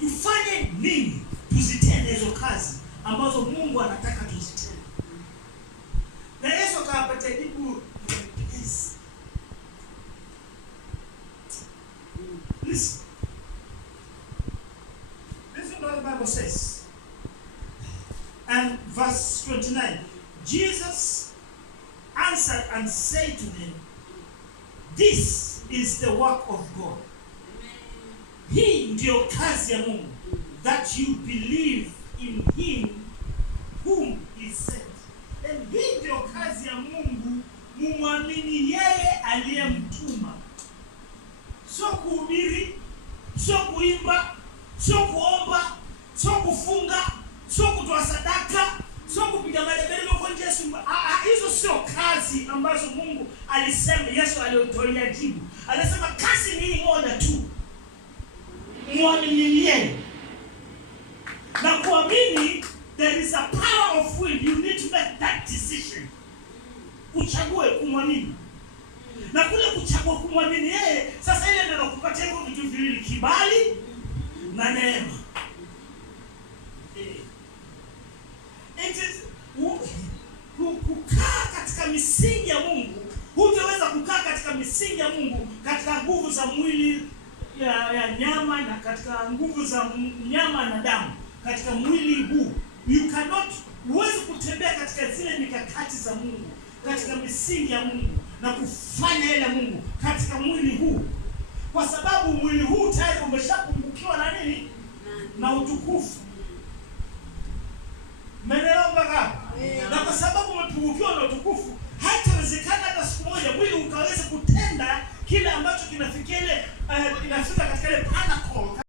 tufanye nini tuzitende hizo kazi ambazo Mungu anataka tuzitende. Na Yesu akawapatia jibu, listen what the Bible says. And verse 29, Jesus answered and said to them, this is the work of God. Hii ndio kazi ya Mungu, that you believe in him whom he sent. And hii ndio kazi ya Mungu, mumwamini yeye aliyemtuma. Sio kuhubiri, sio kuimba, sio kuomba, sio kufunga, sio kutoa sadaka, sio kupiga makelele kwa Yesu. Hizo sio kazi ambazo Mungu alisema. Yesu aliyotolea jibu, alisema kazi ni moja tu, muamini yeye. Na kuamini, there is a power of will. You need to make that decision. Uchague kumwamini. Na kule kuchagua kumwamini yeye, sasa ile ndio kupatia hivyo vitu viwili, kibali na neema. It is kukaa katika misingi ya Mungu. Hutaweza kukaa katika misingi ya Mungu katika nguvu za mwili ya nyama na katika nguvu za nyama na damu katika mwili huu. You cannot, huwezi kutembea katika zile mikakati za Mungu, katika misingi ya Mungu na kufanya ile Mungu katika mwili huu, kwa sababu mwili huu tayari umeshapungukiwa na nini? Na utukufu.